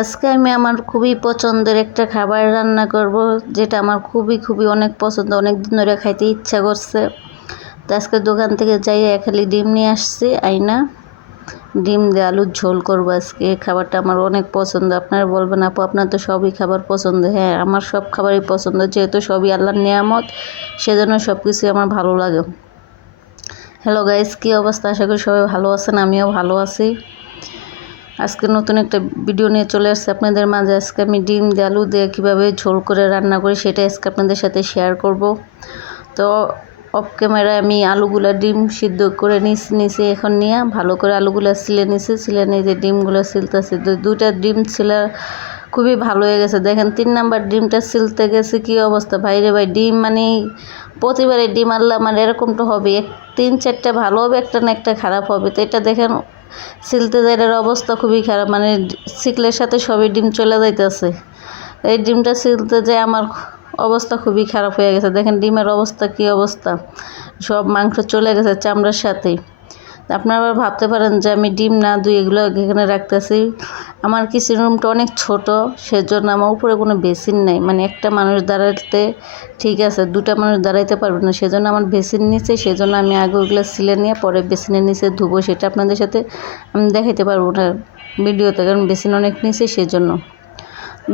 আজকে আমি আমার খুবই পছন্দের একটা খাবার রান্না করব, যেটা আমার খুবই খুবই অনেক পছন্দ অনেক দিন ধরে খাইতে ইচ্ছা করছে। তো আজকে দোকান থেকে যাই খালি ডিম নিয়ে আসছি, আইনা। ডিম দিয়ে আলুর ঝোল করব আজকে, এই খাবারটা আমার অনেক পছন্দ। আপনারা বলবেন, আপু, আপনার তো সবই খাবার পছন্দ। হ্যাঁ আমার সব খাবারই পছন্দ, যেহেতু সবই আল্লাহর নিয়ামত, সেজন্য সব কিছুই আমার ভালো লাগে। হ্যালো গাইস কী অবস্থা? আশা করি সবাই ভালো আছেন, আমিও ভালো আছি। আজকে নতুন একটা ভিডিও নিয়ে চলে আসছে আপনাদের মাঝে। আজকে আমি ডিম দিয়ে আলু দিয়ে কীভাবে ঝোল করে রান্না করি সেটা আজকে আপনাদের সাথে শেয়ার করব। তো অফ ক্যামেরায় আমি আলুগুলো ডিম সিদ্ধ করে নিস, নিছি এখন নিয়ে ভালো করে আলুগুলো সিলে নিছি, সিলে নিয়ে যে ডিমগুলো সিলতেছি, তো দুইটা ডিম ছিলা খুবই ভালো হয়ে গেছে। দেখেন, তিন নাম্বার ডিমটা সিলতে গেছে কি অবস্থা? ভাইরে ভাই, ডিম মানে প্রতিবারে ডিম আল্লাহ মানে এরকম তো হবে। এক, তিন, চারটা ভালো হবে, একটা না একটা খারাপ হবে। তো এটা দেখেন সিলতে যাইটার অবস্থা খুবই খারাপ মানে সিকলের সাথে সবই ডিম চলে যাইতেছে। এই ডিমটা সিলতে যায় আমার অবস্থা খুবই খারাপ হয়ে গেছে। দেখেন ডিমের অবস্থা, কি অবস্থা? সব মাংস চলে গেছে চামড়ার সাথেই। আপনারা আবার ভাবতে পারেন যে আমি ডিম না দুই এগুলো এখানে রাখতেছি। আমার কিচেন রুমটা অনেক ছোট, সেজন্য আমার উপরে কোনো বেসিন নেই। মানে একটা মানুষ দাঁড়াতে ঠিক আছে, দুটা মানুষ দাঁড়াইতে পারবে না। সেজন্য আমার বেসিন নিচে, সেজন্য আমি আগে ওগুলো সিলে নিয়ে পরে বেসিনের নিচে ধুবো। সেটা আপনাদের সাথে আমি দেখাইতে পারব না ভিডিওতে, কারণ বেসিন অনেক নিচে, সেজন্য।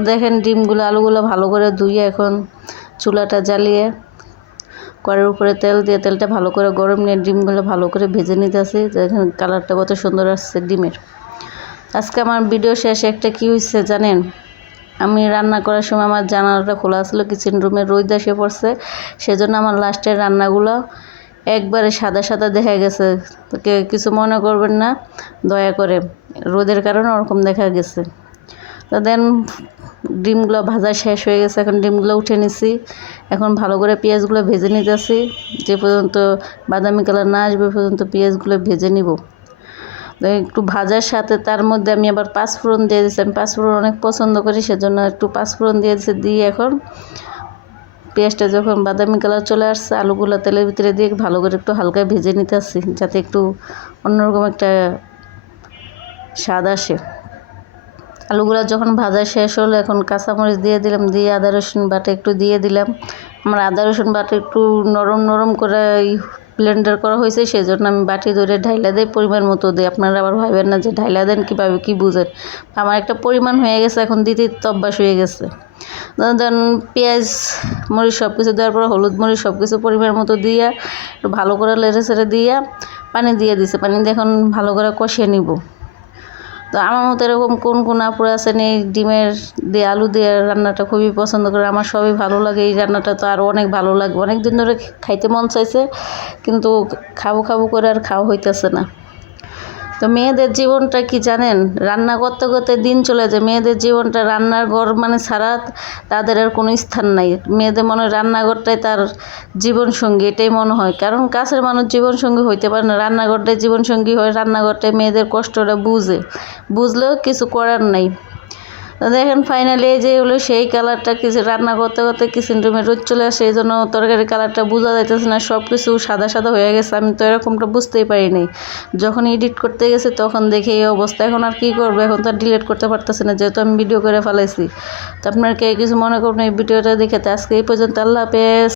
দেখেন ডিমগুলো, আলুগুলো ভালো করে ধুয়ে এখন চুলাটা জ্বালিয়ে কড়ার উপরে তেল দিয়ে তেলটা ভালো করে গরম নিয়ে ডিমগুলো ভালো করে ভেজে নিতেছি। দেখেন কালারটা কত সুন্দর আসছে ডিমের। আজকে আমার ভিডিও শেষে একটা কী হয়েছে জানেন? আমি রান্না করার সময় আমার জানালাটা খোলা ছিল কিচেন রুমে রোদ এসে পড়ছে, সেজন্য আমার লাস্টের রান্নাগুলো একবারে সাদা সাদা দেখা গেছে। কিছু মনে করবেন না, দয়া করে। রোদের কারণে ওরকম দেখা গেছে। তো দেন ডিমগুলো ভাজা শেষ হয়ে গেছে, এখন ডিমগুলো উঠে নিছি। এখন ভালো করে পেঁয়াজগুলো ভেজে নিতেছি। যে পর্যন্ত বাদামি কালার না আসবে পর্যন্ত পেঁয়াজগুলো ভেজে নিব। একটু ভাজার সাথে তার মধ্যে আমি আবার পাঁচফোড়ন দিয়ে দিচ্ছি আমি পাঁচফোড়ন অনেক পছন্দ করি, সেজন্য একটু পাঁচফোড়ন দিয়ে দিচ্ছি দিয়ে এখন পেঁয়াজটা যখন বাদামি কালার চলে আসছে, আলুগুলো তেলের ভিতরে দিয়ে ভালো করে একটু হালকা ভেজে নিতে আসছি যাতে একটু অন্যরকম একটা স্বাদ আসে। আলুগুলো যখন ভাজা শেষ হলো, এখন কাঁচামরিচ দিয়ে দিলাম, দিয়ে আদা রসুন বাটা একটু দিয়ে দিলাম। আমার আদা রসুন বাটা একটু নরম নরম করে ব্লেন্ডার করা হয়েছে সেই জন্য আমি বাটি ধরে ঢাইলা দিই, পরিমাণ মতো দিই। আপনারা আবার ভাবেন না যে ঢাইলা দেন কীভাবে, কী বুঝেন? আমার একটা পরিমাণ হয়ে গেছে, এখন দিতে অভ্যাস হয়ে গেছে। দেন পেঁয়াজ, মরিচ সব কিছু দেওয়ার পর, হলুদ মরিচ সব কিছু পরিমাণ মতো দিয়ে, একটু ভালো করে লেড়ে ছেড়ে দিয়ে, পানি দিয়ে দিছে। পানি দিয়ে এখন ভালো করে কষিয়ে নিব। তো আমার মতো এরকম কোন কোন আপুর আছে নেই ডিমের দিয়ে, আলু দিয়ে রান্নাটা খুবই পছন্দ করে, আমার সবই ভালো লাগে। এই রান্নাটা তো আরও অনেক ভালো লাগবে অনেক দিন ধরে খাইতে মন চাইছে, কিন্তু খাব খাব করে আর খাওয়া হইতেছে না। তো মেয়েদের জীবনটা কি জানেন? রান্না করতে করতে দিন চলে যায়। মেয়েদের জীবনটা রান্নার ঘর মানে ছাড়া তাদের আর কোনো স্থান নাই। মেয়েদের মনে হয় রান্নাঘরটাই তার জীবনসঙ্গী, এটাই মনে হয়। কারণ কাছের মানুষ জীবনসঙ্গী হইতে পারে না। রান্নাঘরটাই জীবনসঙ্গী হয়, রান্নাঘরটাই মেয়েদের কষ্টটা বুঝে। বুঝলেও কিছু করার নাই। তো দেখেন ফাইনালি এই যে হলো সেই কালারটা কিছু রান্না করতে করতে কিচেন রুমে রোদ চলে আসে এই জন্য তরকারির কালারটা বোঝা যাইতেছে না সব কিছু সাদা সাদা হয়ে গেছে, আমি তো এরকমটা বুঝতেই পারিনি। যখন এডিট করতে গেছে তখন দেখে এই অবস্থা, এখন আর কী করব? এখন তো আর ডিলিট করতে পারতেছি না, যেহেতু আমি ভিডিও করে ফেলাইছি। তো আপনার কে কিছু মনে করুন এই ভিডিওটা দেখে? তো আজকে এই পর্যন্ত, আল্লাহ হাফেজ।